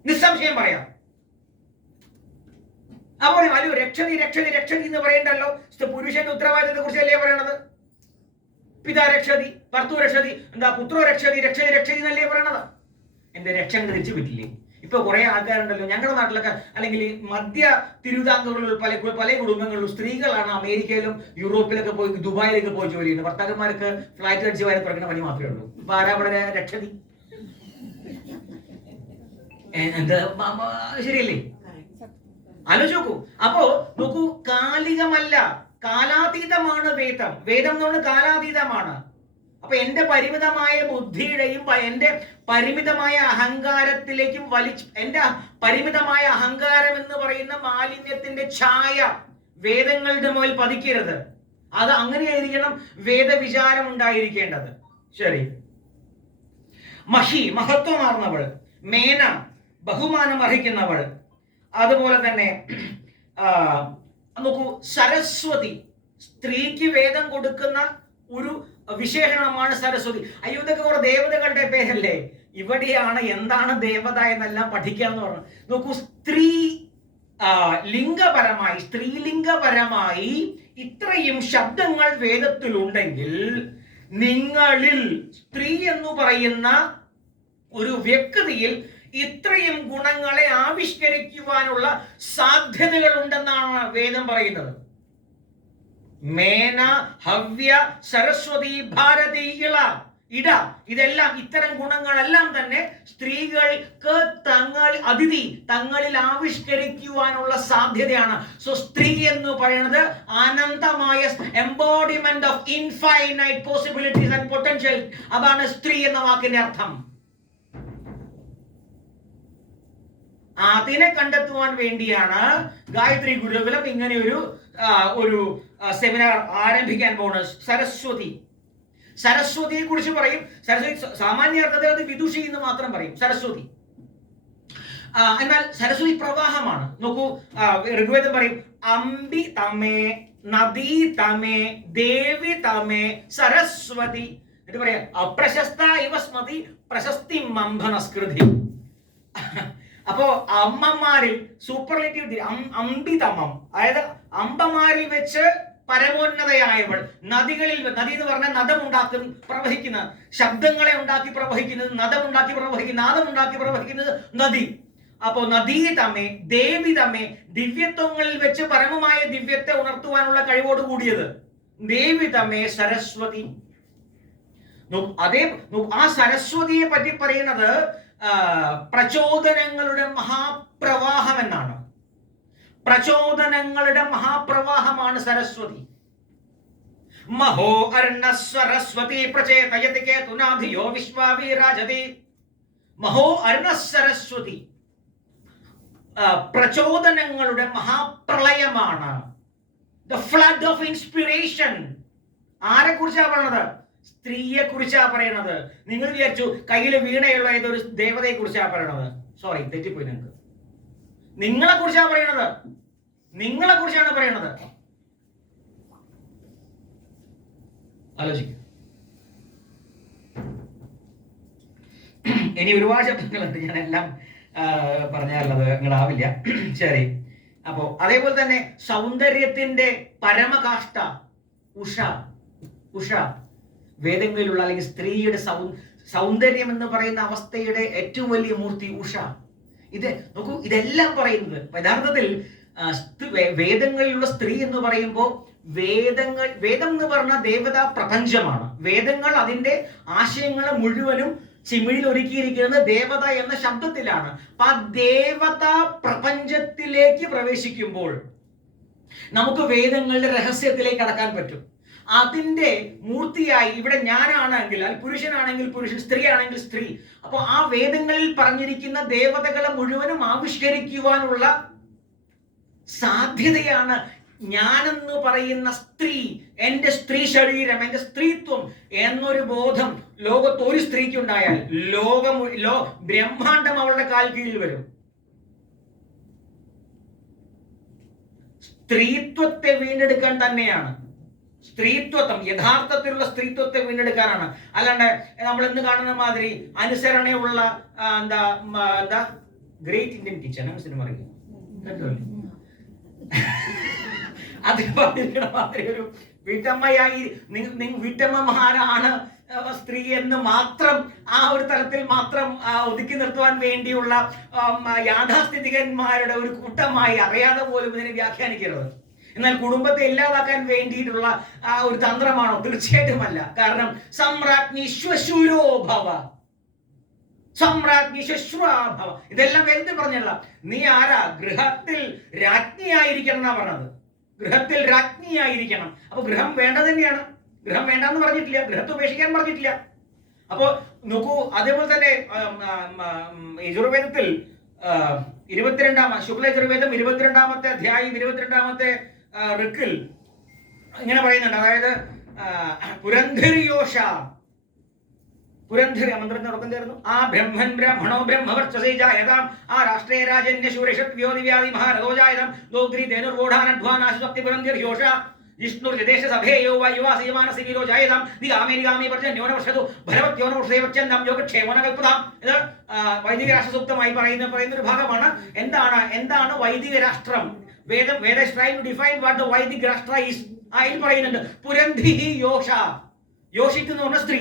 നിസ്സംശയം പറയാം. അപ്പോൾ അല്ലയോ രക്ഷതി എന്ന് പറയണ്ടല്ലോ. പുരുഷന്റെ ഉത്തരവാദിത്തത്തെ കുറിച്ചല്ലേ പറയണത്? പിതാ രക്ഷതി, ഭർത്തു രക്ഷതി, പുത്രോ രക്ഷതി എന്നല്ലേ പറയണത്. എന്റെ രക്ഷകൻ തിരിച്ചു പറ്റില്ലേ? ഇപ്പൊ കുറെ ആൾക്കാരുണ്ടല്ലോ ഞങ്ങളുടെ നാട്ടിലൊക്കെ, അല്ലെങ്കിൽ മധ്യ തിരുവിതാംകൂറിലുള്ള പല കുടുംബങ്ങളിലും സ്ത്രീകളാണ് അമേരിക്കയിലും യൂറോപ്പിലൊക്കെ പോയി, ദുബായിലൊക്കെ പോയി ജോലി ചെയ്യുന്നത്. ഭർത്താക്കന്മാർക്ക് ഫ്ലൈറ്റ് അടിച്ച് വരെ തുറക്കുന്ന പണി മാത്രമേ ഉള്ളൂ. ഇപ്പൊ ആരാ വളരെ രക്ഷതി? എന്താ ശരിയല്ലേ? ആലോചിച്ച് നോക്കൂ. അപ്പോ നോക്കൂ, കാലികമല്ല, കാലാതീതമാണ് വേദം. വേദം എന്ന് പറഞ്ഞാൽ കാലാതീതമാണ്. അപ്പൊ എന്റെ പരിമിതമായ ബുദ്ധിയുടെയും എന്റെ പരിമിതമായ അഹങ്കാരത്തിലേക്കും എന്റെ പരിമിതമായ അഹങ്കാരം എന്ന് പറയുന്ന മാലിന്യത്തിന്റെ ഛായ വേദങ്ങളുടെ മുകളിൽ പതിക്കരുത്. അത് അങ്ങനെയായിരിക്കണം വേദവിചാരം ഉണ്ടായിരിക്കേണ്ടത്. ശരി. മഹി, മഹത്വമാർന്നവൾ. മേന, ബഹുമാനം അർഹിക്കുന്നവൾ. അതുപോലെ തന്നെ നോക്കൂ, സരസ്വതി, സ്ത്രീക്ക് വേദം കൊടുക്കുന്ന ഒരു വിശേഷണമാണ് സരസ്വതി. അയ്യോ, ഇതൊക്കെ കുറെ ദേവതകളുടെ പേരല്ലേ? ഇവിടെയാണ് എന്താണ് ദേവത എന്നെല്ലാം പഠിക്കാന്ന് പറഞ്ഞു. നോക്കൂ, സ്ത്രീലിംഗപരമായി ഇത്രയും ശബ്ദങ്ങൾ വേദത്തിലുണ്ടെങ്കിൽ നിങ്ങളിൽ സ്ത്രീ എന്ന് പറയുന്ന ഒരു വ്യക്തിയിൽ ഇത്രയും ഗുണങ്ങളെ ആവിഷ്കരിക്കുവാനുള്ള സാധ്യതകൾ ഉണ്ടെന്നാണ് വേദം പറയുന്നത്. മേന, ഹവ്യ, സരസ്വതി, ഭാരതി, ഇള, ഇട, ഇതെല്ലാം, ഇത്തരം ഗുണങ്ങളെല്ലാം തന്നെ സ്ത്രീകൾക്ക് തങ്ങളിൽ ആവിഷ്കരിക്കുവാനുള്ള സാധ്യതയാണ്. സോ സ്ത്രീ എന്ന് പറയുന്നത് അനന്തമായ embodiment of infinite possibilities and potential. അതാണ് സ്ത്രീ എന്ന വാക്കിന്റെ അർത്ഥം. അതിനെ കണ്ടെത്തുവാൻ വേണ്ടിയാണ് ഗായത്രി ഗുരുകുലം ഇങ്ങനെ ഒരു സെമിനാർ ആരംഭിക്കാൻ പോകുന്നത്. സരസ്വതിയെ കുറിച്ച് പറയും. സരസ്വതി സാമാന്യ അർത്ഥത്തിൽ അത് വിദുഷി എന്ന് മാത്രം പറയും സരസ്വതി. എന്നാൽ സരസ്വതി പ്രവാഹമാണ്. നോക്കൂ, ഋഗ്വേദം പറയും അംബി തമേ, നദീ തമേ, ദേവി തമേ, സരസ്വതി. എന്നിട്ട് പറയാം അപ്രശസ്ത ഇവ സ്മൃതി പ്രശസ്തി മംഭനസ്കൃതി. അപ്പോ അമ്മമാരിൽ സൂപ്പർലേറ്റീവ് അംബിതമം, അതായത് അമ്പമാരിൽ വെച്ച് പരമോന്നതയായവൾ. നദികളിൽ, നദി എന്ന് പറഞ്ഞാൽ നദമുണ്ടാക്കുന്ന പ്രവഹിക്കുന്ന, ശബ്ദങ്ങളെ ഉണ്ടാക്കി പ്രവഹിക്കുന്നത്, നദമുണ്ടാക്കി പ്രവഹിക്കുന്ന, നാദമുണ്ടാക്കി പ്രവഹിക്കുന്നത് നദി. അപ്പോ നദീ തമേ, ദേവി തമേ, ദിവ്യത്വങ്ങളിൽ വെച്ച് പരമമായ ദിവ്യത്തെ ഉണർത്തുവാനുള്ള കഴിവോട് കൂടിയത്. ദേവി തമേ, സരസ്വതി. ആ സരസ്വതിയെ പറ്റി പറയുന്നത് പ്രചോദനങ്ങളുടെ മഹാപ്രവാഹം എന്നാണ്. പ്രചോദനങ്ങളുടെ മഹാപ്രവാഹമാണ് സരസ്വതി. മഹോ അർണ സരസ്വതി പ്രചേതയതി കേതുനാധിയോ വിശ്വാവിരാജതി. മഹോ അർണ സരസ്വതി പ്രചോദനങ്ങളുടെ മഹാപ്രളയമാണ്. The flood of inspiration. ആരെ കുറിച്ചാണ് പറയുന്നത്? സ്ത്രീയെ കുറിച്ചാ പറയണത്. നിങ്ങൾ വിചാരിച്ചു കയ്യിൽ വീണയുള്ള ഏതൊരു ദേവതയെ കുറിച്ചാ പറയണത്. സോറി, തെറ്റിപ്പോയി. നിങ്ങളെ കുറിച്ചാ പറയണത്. നിങ്ങളെ കുറിച്ചാണ് പറയണത്. ആലോചിക്കും. ഇനി ഒരുപാട് ശബ്ദങ്ങളുണ്ട്, ഞാനെല്ലാം പറഞ്ഞാലുള്ളത് നിങ്ങളാവില്ല. ശരി. അപ്പോ അതേപോലെ തന്നെ സൗന്ദര്യത്തിന്റെ പരമകാഷ്ഠ ഉഷ. ഉഷ വേദങ്ങളിലുള്ള, അല്ലെങ്കിൽ സ്ത്രീയുടെ സൗന്ദര്യം എന്ന് പറയുന്ന അവസ്ഥയുടെ ഏറ്റവും വലിയ മൂർത്തി ഉഷ. ഇത് നോക്കൂ, ഇതെല്ലാം പറയുന്നത് യഥാർത്ഥത്തിൽ വേദങ്ങളിലുള്ള സ്ത്രീ എന്ന് പറയുമ്പോൾ വേദം എന്ന് പറഞ്ഞ ദേവതാ പ്രപഞ്ചമാണ്. വേദങ്ങൾ അതിന്റെ ആശയങ്ങൾ മുഴുവനും ചിമിഴിൽ ഒരുക്കിയിരിക്കുന്നത് ദേവത എന്ന ശബ്ദത്തിലാണ്. അപ്പൊ ആ ദേവതാ പ്രപഞ്ചത്തിലേക്ക് പ്രവേശിക്കുമ്പോൾ നമുക്ക് വേദങ്ങളുടെ രഹസ്യത്തിലേക്ക് കടക്കാൻ പറ്റും. അതിന്റെ മൂർത്തിയായി ഇവിടെ ഞാനാണെങ്കിൽ പുരുഷനാണെങ്കിൽ പുരുഷൻ, സ്ത്രീ ആണെങ്കിൽ സ്ത്രീ. അപ്പോൾ ആ വേദങ്ങളിൽ പറഞ്ഞിരിക്കുന്ന ദേവതകളെ മുഴുവനും ആവിഷ്കരിക്കുവാനുള്ള സാധ്യതയാണ് ഞാനെന്ന് പറയുന്ന സ്ത്രീ. എന്റെ സ്ത്രീ ശരീരം, എന്റെ സ്ത്രീത്വം എന്നൊരു ബോധം ലോകത്ത് ഒരു സ്ത്രീക്കുണ്ടായാൽ ബ്രഹ്മാണ്ടം അവളുടെ കാൽ കീഴിൽ വരും. സ്ത്രീത്വത്തെ വീണ്ടെടുക്കാൻ തന്നെയാണ്. സ്ത്രീത്വം, യഥാർത്ഥത്തിലുള്ള സ്ത്രീത്വത്തെ വീണ്ടെടുക്കാനാണ്. അല്ലാണ്ട് നമ്മൾ ഇന്ന് കാണുന്ന മാതിരി അനുസരണയുള്ള എന്താ ഗ്രേറ്റ് ഇന്ത്യൻ കിച്ചൺ സിനിമ അറിയാം, അതിൽ പറഞ്ഞിരിക്കുന്ന മാതിരി ഒരു വീട്ടമ്മയായി വീട്ടമ്മമാരാണ് സ്ത്രീ എന്ന് മാത്രം ആ ഒരു തലത്തിൽ മാത്രം ഒതുക്കി നിർത്തുവാൻ വേണ്ടിയുള്ള യാഥാസ്ഥിതികന്മാരുടെ ഒരു കൂട്ടമായി അറിയാതെ പോലും ഇതിനെ വ്യാഖ്യാനിക്കരുത്. എന്നാൽ കുടുംബത്തെ ഇല്ലാതാക്കാൻ വേണ്ടിയിട്ടുള്ള ആ ഒരു തന്ത്രമാണോ? തീർച്ചയായിട്ടുമല്ല. കാരണം സമ്രാജ്ഞി ശ്വശൂരോ ഭവ, സമ്രാജ്ഞി ശ്വശ്രാഭവ, ഇതെല്ലാം എന്ത് പറഞ്ഞല്ല, നീ ആരാ? ഗൃഹത്തിൽ രാജ്ഞിയായിരിക്കണം എന്നാ പറഞ്ഞത്. ഗൃഹത്തിൽ രാജ്ഞിയായിരിക്കണം. അപ്പൊ ഗൃഹം വേണ്ടത് തന്നെയാണ്. ഗൃഹം വേണ്ടെന്ന് പറഞ്ഞിട്ടില്ല, ഗൃഹത്തെ ഉപേക്ഷിക്കാൻ പറഞ്ഞിട്ടില്ല. അപ്പോ നോക്കൂ, അതേപോലെ തന്നെ യജുർവേദത്തിൽ 22 ശുക്ല യജുർവേദം 22 അധ്യായം 22 ഋക്കിൽ ഇങ്ങനെ പറയുന്നുണ്ട്. അതായത് പുരന്ധരിയോഷ, പുരന്ധരി മന്ത്രത്തിന്റെ ഉറക്കം ചേർന്നു. ആ ബ്രഹ്മൻ ബ്രഹ്മണോ ബ്രഹ്മവർച്ചസേജായതാം ആ രാഷ്ട്രീയ രാജന്യ ശൂരഷത് വ്യോതിവ്യാധി മഹാരഥോജായതാം ലോഗ്രി ധേനുർവോഢാനധ്വാനാശുക്തി പുരന്ധരിയോഷ ജിഷ്ണുർദേശ സഭേയോ യുവാസീമാനസിവീരോ ജായതാം ദിഗാമേരിഗാമി പരിച ന്യൂനവർഷതു ഭരവത്യോനവർഷേവച്ചന്താം യോഗക്ഷേമനകൽപ്പതാം. ഇത് വൈദിക രാഷ്ട്രസൂക്തമായി പറയുന്ന ഒരു ഭാഗമാണ്. എന്താണ് വൈദിക രാഷ്ട്രം? വേദ is trying to define what the Vedic Rashtra is. അതിൽ പറയുന്നുണ്ട് പുരന്ധിഹി യോഷ. യോഷിത്ത് എന്ന് പറഞ്ഞ സ്ത്രീ.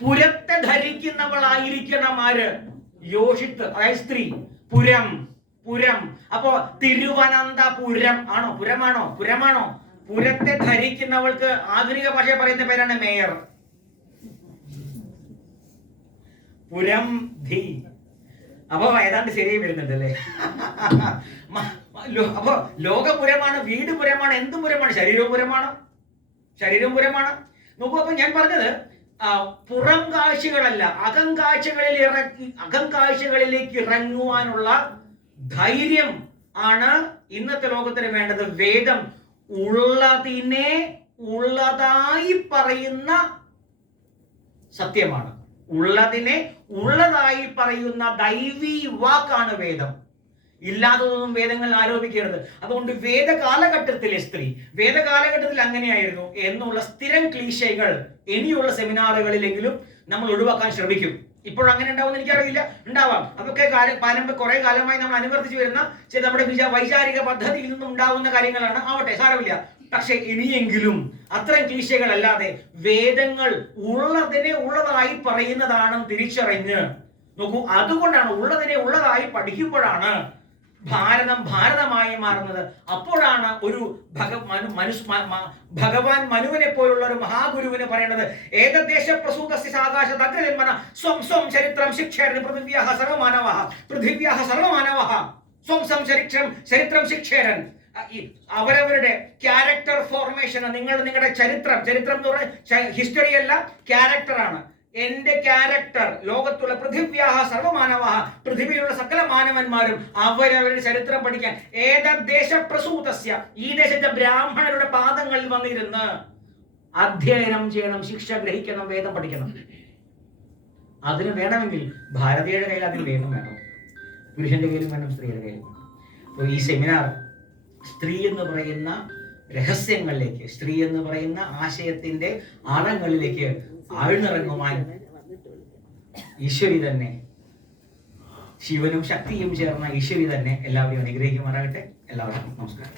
പുരത്തെ ധരിക്കുന്നവളായിരിക്കണം ആര്? യോഷിത്ത്, അതായത് സ്ത്രീ. പുരം. അപ്പോ തിരുവനന്തപുരം ആണോ? പുരമാണോ? പുരത്തെ ധരിക്കുന്നവൾക്ക് ആധുനിക ഭാഷ പറയുന്ന പേരാണ് മേയർ. പുരം ധി. അപ്പൊ ഏതാണ്ട് ശരിയായി വരുന്നുണ്ട് അല്ലേ? അപ്പൊ ലോകപുരമാണ്, വീട് പുരമാണ്, എന്തും പുരമാണ്, ശരീരവും പുരമാണ്. നോക്കൂ, അപ്പൊ ഞാൻ പറഞ്ഞത് പുറം കാഴ്ചകളല്ല, അകംകാഴ്ചകളിലേക്ക് ഇറങ്ങുവാനുള്ള ധൈര്യം ആണ് ഇന്നത്തെ ലോകത്തിന് വേണ്ടത്. വേദം ഉള്ളതിനെ ഉള്ളതായി പറയുന്ന സത്യമാണ്. ഉള്ളതിനെ ഉള്ളതായി പറയുന്ന ദൈവീ വാക്കാണ് വേദം. ഇല്ലാത്തതൊന്നും വേദങ്ങൾ ആരോപിക്കരുത്. അതുകൊണ്ട് വേദകാലഘട്ടത്തിലെ സ്ത്രീ വേദകാലഘട്ടത്തിൽ അങ്ങനെയായിരുന്നു എന്നുള്ള സ്ഥിരം ക്ലീശകൾ ഇനിയുള്ള സെമിനാറുകളിലെങ്കിലും നമ്മൾ ഒഴിവാക്കാൻ ശ്രമിക്കും. ഇപ്പോൾ അങ്ങനെ ഉണ്ടാവുമെന്ന് എനിക്കറിയില്ല, ഉണ്ടാവാം. അതൊക്കെ കുറെ കാലമായി നമ്മൾ അനുവർത്തിച്ചു വരുന്ന ചില നമ്മുടെ വൈചാരിക പദ്ധതിയിൽ നിന്നും ഉണ്ടാവുന്ന കാര്യങ്ങളാണ്. ആവട്ടെ, സാരമില്ല. പക്ഷെ ഇനിയെങ്കിലും അത്തരം ക്ലീശകളല്ലാതെ വേദങ്ങൾ ഉള്ളതിനെ ഉള്ളതായി പറയുന്നതാണെന്ന് തിരിച്ചറിഞ്ഞ് നോക്കൂ. അതുകൊണ്ടാണ് ഉള്ളതിനെ ഉള്ളതായി പഠിക്കുമ്പോഴാണ് ഭാരതമായി മാറുന്നത്. അപ്പോഴാണ് ഒരു ഭഗവാൻ മനുവിനെ പോലുള്ള ഒരു മഹാഗുരുവിന് പറയുന്നത് ഏതദേശ പ്രസൂതസ്യ സാകാശത് അഗ്രജന്മന സ്വം സ്വം ചരിത്രം ശിക്ഷേരൻ പൃഥിവ്യാഃ സർവമാനവഃ സ്വം സ്വം ചരിത്രം ശിക്ഷേരൻ. അവരവരുടെ ക്യാരക്ടർ ഫോർമേഷൻ, നിങ്ങളുടെ ചരിത്രം എന്ന് പറഞ്ഞാൽ ഹിസ്റ്ററി അല്ല, ക്യാരക്ടറാണ്. എന്റെ ക്യാരക്ടർ ലോകത്തുള്ള പൃഥിവ്യാഃ സർവമാനവഃ, പൃഥിവിയിലുള്ള സകല മാനവന്മാരും അവരവരുടെ ചരിത്രം പഠിക്കാൻ ഏതദേശ പ്രസൂതസ്യ, ഈ ദേശത്തെ ബ്രാഹ്മണരുടെ പാദങ്ങളിൽ വന്നിരുന്ന് അധ്യയനം ചെയ്യണം, ശിക്ഷ ഗ്രഹിക്കണം, വേദം പഠിക്കണം. അതിന് വേണമെങ്കിൽ ഭാരതീയരുടെ കയ്യിൽ അതിന് വേഗം വേണം, പുരുഷന്റെ കയ്യിലും വേണം, സ്ത്രീയുടെ കയ്യിലും വേണം. അപ്പോൾ ഈ സെമിനാർ സ്ത്രീ എന്ന് പറയുന്ന രഹസ്യങ്ങളിലേക്ക്, സ്ത്രീ എന്ന് പറയുന്ന ആശയത്തിന്റെ ആഴങ്ങളിലേക്ക് ആഴ്ന്നിറങ്ങുവാൻ ഈശ്വരി തന്നെ, ശിവനും ശക്തിയും ചേർന്ന ഈശ്വരി തന്നെ എല്ലാവരെയും അനുഗ്രഹിക്കുമാറാകട്ടെ. എല്ലാവർക്കും നമസ്കാരം.